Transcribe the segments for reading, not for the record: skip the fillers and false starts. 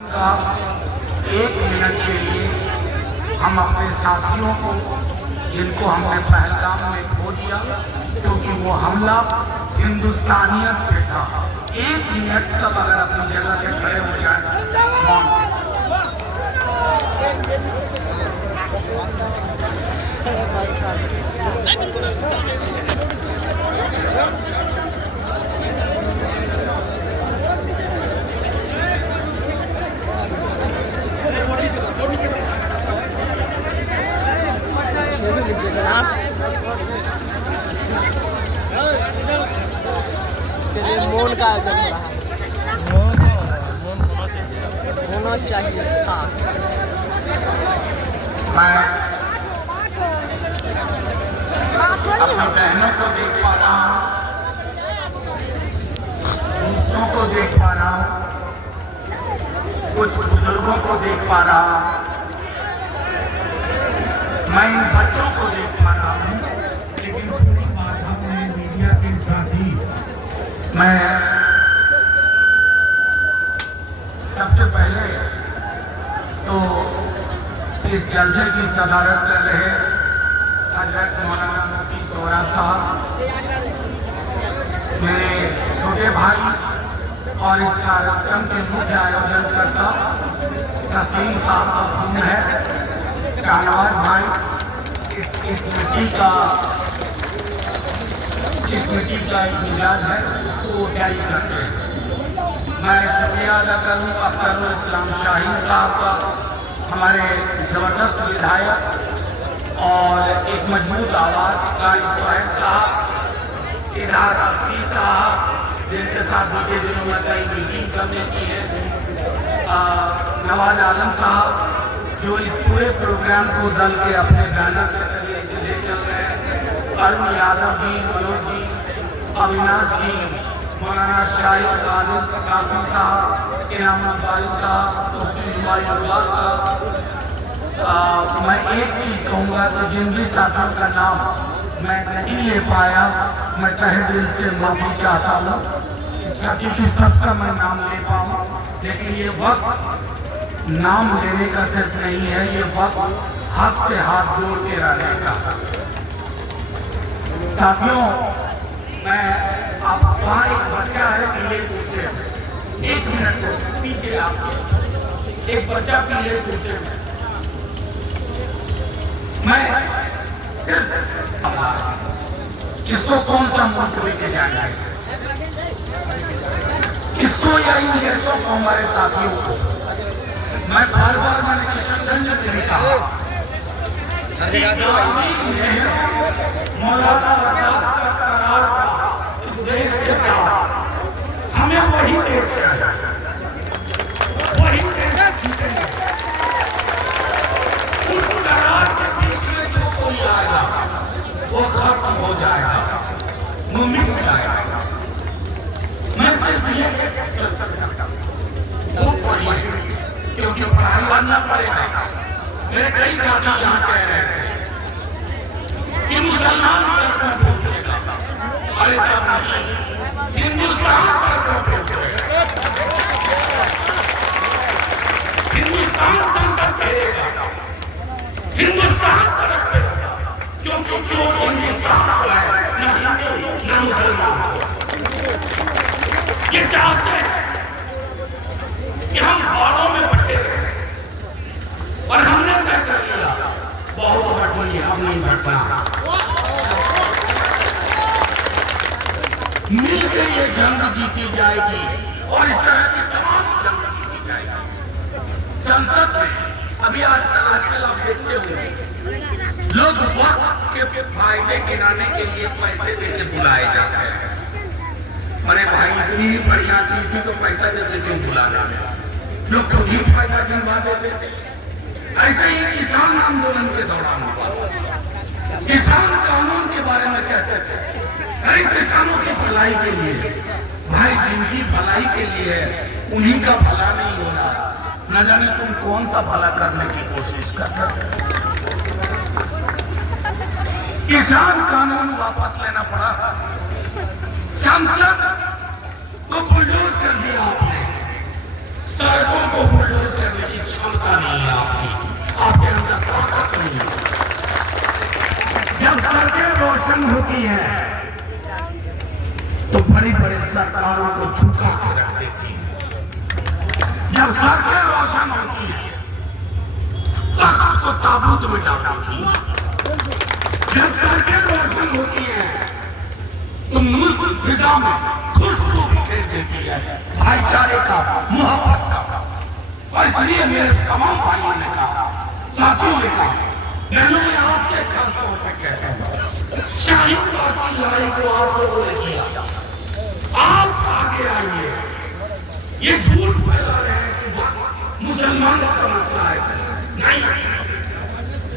का 1 मिनट के लिए हम अपने साथियों को, जिनको हमने पहलगाम में खो दिया क्योंकि वो हमला हिंदुस्तानियत पे था, 1 मिनट सब अगर अपनी जगह से खड़े हो जाए। मोन का आयोजन हो रहा है। होना चाहिए था। मैं अपनी बहनों को देख पा रहा हूँ, दोस्तों को देख पा रहा हूँ, कुछ बुजुर्गों को देख पा रहा हूँ, मैं इन बच्चों को देख पा रहा हूँ, लेकिन पूरी बात अपने मीडिया के साथ ही मैं सबसे पहले तो इस जलसे की सदारत कर रहे हजरत मौलाना मुफ्ती सोहरा साहब, मेरे छोटे भाई और इस कार्यक्रम के मुख्य आयोजनकर्ता तस्लीम साहब का फोन है, शाहनवाज भाई इस मिट्टी का एक मिजाज है, उसको क्या ही करते हैं। मैं शुक्रिया अदा करूँ अख्तर इस्लाम शाहीन साहब का, हमारे ज़बरदस्त विधायक और एक मजबूत आवाज़ का सोहेब साहब, इजहार अस्की साहब, जिनके साथ बीते दिनों में कई मीटिंग सबने की है, नवाज आलम साहब जो इस पूरे प्रोग्राम को दल के अपने बैनर के जरिए ले चल रहे हैं, अरुण यादव जी, मनोज जी, अविनाश जी, मौलाना शाहिद सादिक काफी साहब, इनाम वाली साहब, मैं एक चीज़ कहूँगा कि जिन भी साथियों का नाम मैं नहीं ले पाया, मैं तहे दिल से माफ़ी चाहता हूँ, क्योंकि सबका मैं नाम ले पाऊँ, लेकिन ये वक्त नाम लेने का सिर्फ नहीं है, ये वक्त हाथ से हाथ जोड़ के रहने का। साथियों, मैं आप वहाँ एक बच्चा है पीले कुर्ते में, 1 मिनट को पीछे आपके एक बच्चा पीले कुर्ते में, मैं सिर्फ किसको कौन सा मुल्क लेके जाना है, किसको या इन देशों को, हमारे साथियों को मैं बार बार मैंने किशनगंज में भी कहा, मौलाना आजाद का करार था इस देश के साथ, हमें वही देश चाहिए, वही देश जीतेंगे। उस करार के बीच में जो कोई आएगा वो खत्म हो जाएगा, वो मिट जाएगा। मैं सिर्फ ये क्योंकि पढ़ाई करना पड़ेगा। मेरे कई साथी यहाँ कह रहे हैं कि मुसलमान सड़कों पे उठेगा, अरे साहब हिंदुस्तान सड़कों पे उठेगा, हिंदुस्तान संसद करेगा, हिंदुस्तान सड़क पे होगा, क्योंकि जो हिंदुस्तान है न हिंदू न मुसलमान ये चाहते हैं कि हम बाड़ों में बटे रहे, और हमने तय कर लिया बहुत बटनी अब नहीं बटना, मिलकर ये जंग जीती जाएगी और इस तरह की तमाम जंग जीती जाएगी। संसद में अभी आजकल आप देखते होंगे लोग वक्त के फायदे गिनाने के लिए पैसे देके बुलाए जाते हैं। अरे भाई इतनी बढ़िया चीज थी तो पैसा देते क्यों बुलाने में, लोग खुद ही फायदा गिनवा देते थे। ऐसे ही किसान आंदोलन के दौरान किसान कानून के बारे में कहते थे, अरे किसानों की भलाई के लिए, भाई जिनकी भलाई के लिए है उन्हीं का भला नहीं हो रहा, न जाने तुम कौन सा भला करने की कोशिश कर रहे हो। किसान कानून वापस लेना पड़ा, संसद को बुलडोज कर दिया आपने, सड़कों को बुलडोज क्षमता नहीं है आपके अंदर ताकत नहीं है। जब सड़कें रोशन होती हैं तो बड़ी बड़ी सरकारों को झुका के रख देती है। जब सड़कें रोशन होती हैं ताकत को ताबूत में डाल देती है। जब सड़कें रोशन होती हैं तो मुल्क फिजा में खुशबू बिखेर देती है, भाईचारे का, मोहब्बत का। और इसलिए मेरे तमाम भाइयों ने कहा, साथियों ने कहा, बहनों ने आपसे खास तौर पर कहता हूं, शाहीन बाग की लड़ाई को आप लोगों ने किया, आप आगे आइए। ये झूठ फैला रहे हैं कि मुसलमानों का मसला है, नहीं।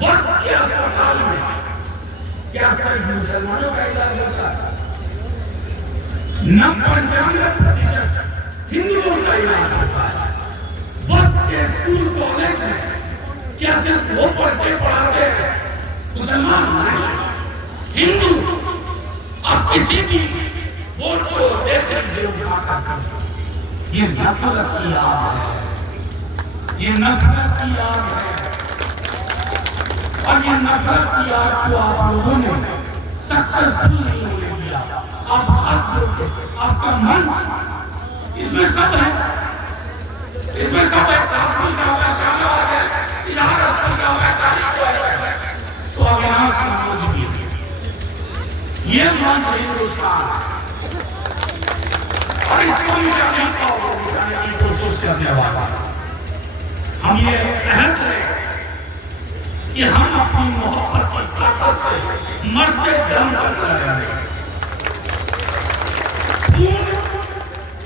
वक्त के अस्पताल में क्या सिर्फ मुसलमानों का इलाज होता है? 95% हिंदुओं का इलाज होता है। वक्त के स्कूल कॉलेज में क्या सिर्फ वो पढ़ते पढ़ाते मुसलमान नहीं, हिंदू। आप किसी भी बोर्ड को देख लीजिए, ये नफरत की आग है, ये नफरत की आग है। और ये नफरत की आग को आप लोगों ने सक्सेसफुल नहीं होने दिया। आप हाथ जोड़े, आपका मंच इसमें सब है, इसमें सब है। काश्मीर साहब है, शाहबाद है, इलाहा रसूल साहब है, तारीख है, तो अब यहाँ से समझ गए ये मंच हिंदुस्तान और इसको भी जनता को बुझाने की कोशिश करने वाला। हम ये अहद करें कि हम अपनी मोहब्बत की ताकत से मरते दम तक लड़ेंगे।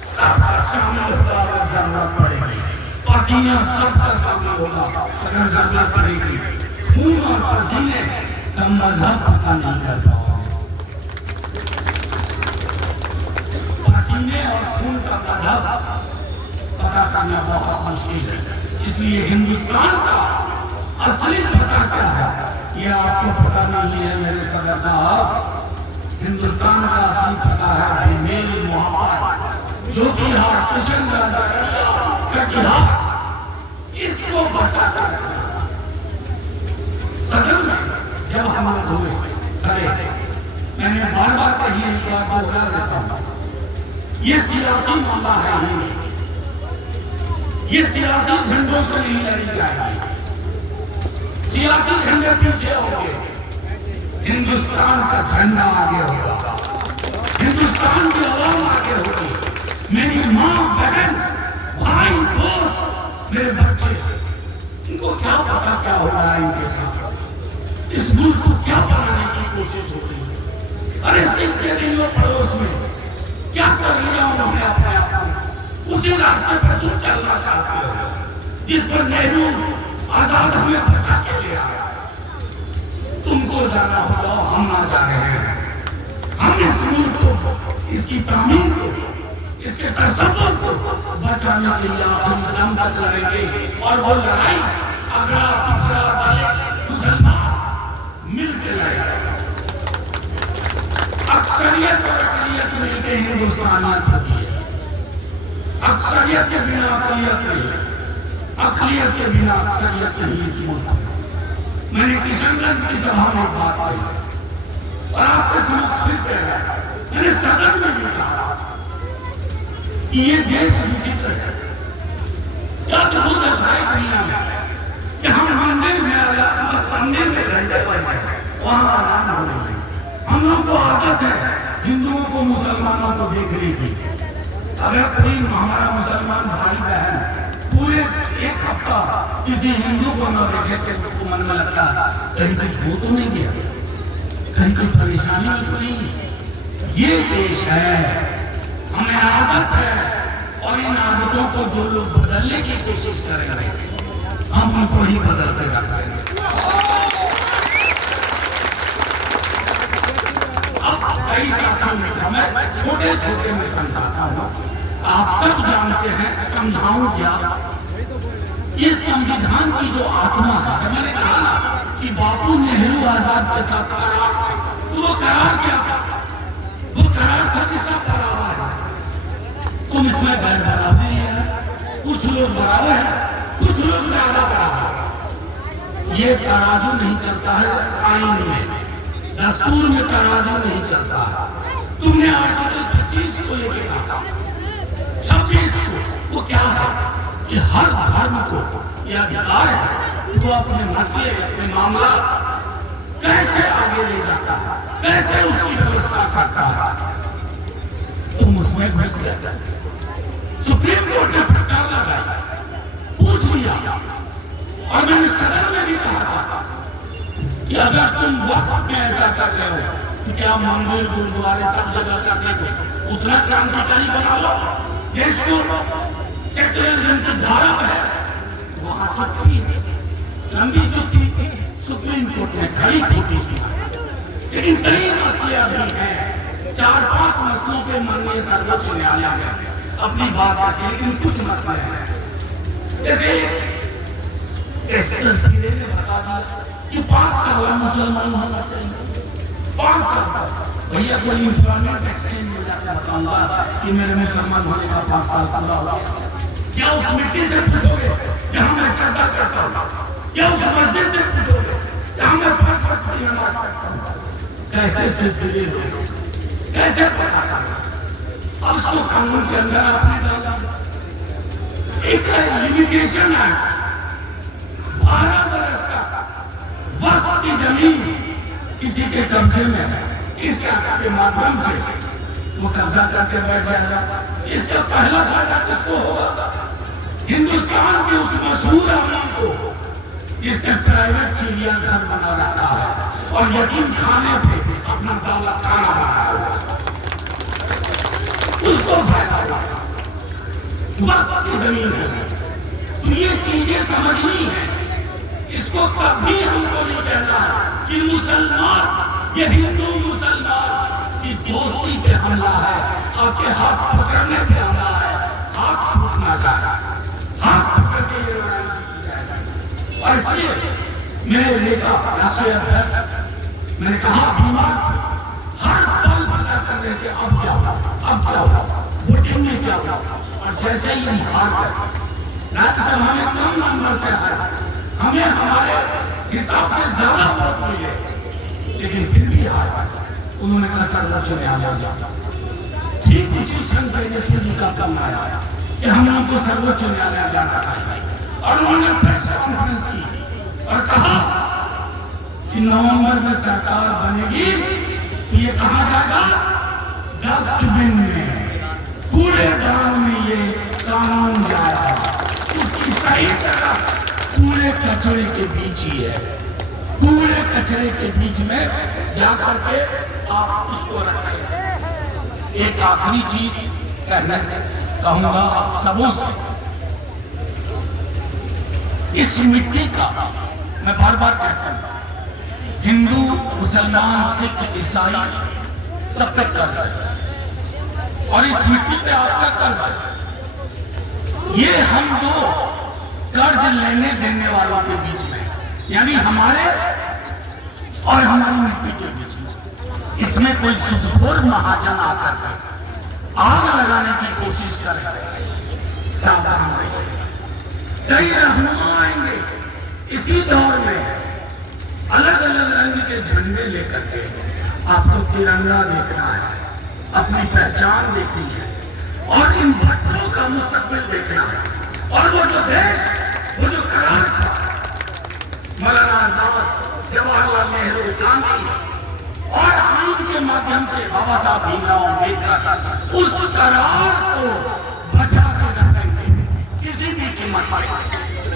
सबका शामिल होगा अगर जरूरत पड़ेगी, पसीना सबका शामिल होगा अगर जरूरत पड़ेगी। खून और पसीने का मजहब पता नहीं करता, पसीने और खून का मजहब पता करना बहुत मुश्किल है। इसलिए हिंदुस्तान का असली पता क्या है ये आपको पता नहीं है मेरे सदर साहब। हिंदुस्तान का असली पता है मेरी मोहब्बत, जो कि किशनगंज कटिहार, इसको बचा कर सदन में जब हम लोग हुए खड़े, मैंने बार बार कही इस बात को दोहरा देता हूं, ये सियासी मामला है ही, ये सियासी झंडों से नहीं लड़ी जाएगी। सियासी झंडे पीछे होंगे, हिंदुस्तान का झंडा आगे होगा, हिंदुस्तान की आवाम आगे होगी। मेरी माँ, बहन, भाई, दोस्त, मेरे बच्चे, इनको क्या पता क्या हो रहा है इनके साथ, इस मुल्क को क्या बनाने की कोशिश हो रही है। अरे सिर्फ के नहीं हो पड़ोस में क्या कर लिया उन्होंने अपने आप को, उसी रास्ते पर तुम चलना चाहते हो जिस पर नेहरू आजाद हमें बचा के ले आया। तुमको जाना होगा, हम ना जा रहे हैं। हम इस मुल्क को, इसकी तामीर को, इसके तसव्वुर को बचाने के लिए हम कदम तक लड़ेंगे। और वो लड़ाई अगड़ा पिछड़ा दलित मुसलमान मिलकर लड़ेंगे। अक्सरियत और अकलियत मिलकर हिंदुस्तानियत होती है। अक्सरियत के बिना अकलियत नहीं, अकलियत के बिना अक्सरियत नहीं की होती। मैंने किशनगंज की सभा में बात कही और आपके समक्ष फिर कह रहा है, मैंने सदन में भी कहा कि ये देश विचित्र है। क्या तो खुद भाई दुनिया में कि हम मंदिर में बस मंदिर में रहते वहां आराम हो रही है। हम लोग को आदत है हिंदुओं को मुसलमानों को देखने की। अगर कोई हमारा मुसलमान भाई बहन पूरे एक हफ्ता किसी हिंदू को न देखे तो उसको मन में लगता कहीं कुछ हो तो नहीं गया, कहीं कोई परेशानी तो नहीं। ये देश है, हमें आदत है और इन आदतों को जो लोग बदलने की कोशिश करेंगे हम उनको ही बदलते रहेंगे। अब कई साथियों में मैं छोटे छोटे में समझाता हूँ, आप सब जानते हैं, समझाऊं क्या? इस संविधान की जो आत्मा है, मैंने कहा कि बापू नेहरू आजाद के साथ करार, तो वो करार क्या था? वो करार था कि सब बराबर है, तुम इसमें गैर बराबरी है, कुछ लोग बराबर है, कुछ लोग ज्यादा ये तराजू नहीं चलता है आईन में, दस्तूर में तराजू नहीं चलता है। तुमने आर्टिकल 25 को लेके कहा, 26 को, वो क्या है कि हर धर्म को यह अधिकार है वो अपने मसले, अपने मामला कैसे आगे ले जाता है, कैसे उसकी व्यवस्था करता है। तुम उसमें घुस गए, सुप्रीम कोर्ट ने फटकार लगाई, पूछ लिया, और मैंने सदन में भी कहा था कि अगर तुम वक्त में ऐसा कर रहे हो तो क्या मंदिर गुरुद्वारे सब जगह करने को उतना क्रांतिकारी बना लो, देश को सेक्युलरिज्म की धारा है वहां चुटकी लंबी चुटकी सुप्रीम कोर्ट ने खड़ी की थी। लेकिन कई मसले अभी हैं, 4-5 मसलों के मन में सर्वोच्च न्यायालय ने अपनी बात रखी, लेकिन कुछ मसले हैं जैसे इस सिलसिले ने बता दिया कि 5 साल मुसलमान होना चाहिए, 5 साल। भैया कोई एम्प्लॉयमेंट एक्सचेंज मिल जाता बताऊंगा कि मेरे मुसलमान होने का 5 साल पूरा हो गया। क्या उस मिट्टी से पूछोगे जहां मैं सजदा करता हूँ? क्या उस मस्जिद से पूछोगे जहां मैं 5 वक्त की नमाज पढ़ता हूँ? कैसे सिलसिले हो, कैसे पता करना? अब उसको कानून के अंदर आपने डाला एक लिमिटेशन है, 12 बरस का वक्त की जमीन किसी के कब्जे में है, इस के माध्यम से वो कब्जा करके बैठ जाएगा। इसका पहला फायदा किसको होगा? हिंदुस्तान के उस मशहूर आवाम को जिसने प्राइवेट चिड़ियाघर बना रखा है और यकीन खाने पे अपना दौलत खाना बनाया हुआ, उसको फायदा होगा। वक्त की जमीन है, तो ये चीजें समझनी है। इसको कभी हमको नहीं कहना कि मुसलमान, ये हिंदू मुसलमान की दोस्ती पे हमला है, आपके हाथ पकड़ने पे हमला है, हाथ छूटना चाहिए, हाथ पकड़ के ये लड़ाई की जाए। और इसलिए मैंने देखा राष्ट्रीय अध्यक्ष, मैंने कहा बीमार हर पल बना कर रहे थे, अब क्या हुआ, वोटिंग में क्या हुआ। और जैसे ही हार गए, राज्यसभा में कम नंबर से आए, हमें हमारे हिसाब से ज्यादा वोट मिले, लेकिन फिर भी हार गए। उन्होंने कहा सर्वोच्च न्यायालय, ठीक उसी क्षण तेजस्वी जी का कम आया कि हम आपको सर्वोच्च न्यायालय जाना चाहिए, और उन्होंने प्रेस कॉन्फ्रेंस की और कहा कि नवंबर में सरकार बनेगी तो ये कहा जाएगा डस्टबिन में, कूड़ेदान में ये कानून जाएगा। उसकी सही तरह कूड़े कचरे के बीच ही है, कूड़े कचरे के बीच में जाकर के आप उसको रखें। एक आखिरी चीज कहना कहूंगा आप सबों से, इस मिट्टी का मैं बार बार कहता हूं, हिंदू मुसलमान सिख ईसाई सब पे कर्ज है, और इस मिट्टी पे आपका कर्ज है। ये हम दो कर्ज लेने देने वालों के बीच में, यानी हमारे और हमारी मिट्टी के बीच में, इसमें कोई सुदखोर महाजन आकर के आग लगाने की कोशिश करे, सावधान रहिए। कई रहनुमा आएंगे इसी दौर में अलग अलग रंग के झंडे लेकर के, आपको तिरंगा देखना है, अपनी पहचान देखनी है, और इन बच्चों का मुस्तकबिल देखना है। और वो जो देश, वो जो करार था, मौलाना आजाद, जवाहरलाल नेहरू, गांधी और आईन के माध्यम से बाबा साहब भीमराव अम्बेडकर, उस करार को बचा के रखेंगे किसी भी कीमत पर।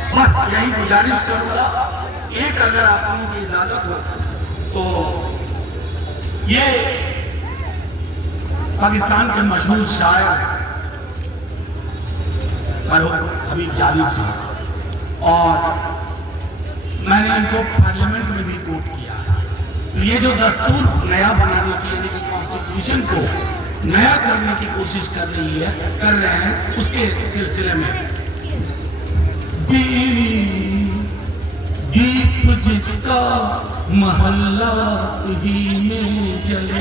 बस यही गुजारिश करूंगा। एक अगर आप लोगों की इजाजत हो तो ये पाकिस्तान के मशहूर शायर हबीब जावेद साहब, और मैंने इनको पार्लियामेंट में भी कोट किया। तो ये जो दस्तूर नया बनाने की, कॉन्स्टिट्यूशन को नया करने की कोशिश कर रहे हैं, उसके सिलसिले में दीप जिसका महल्ला ही में जले,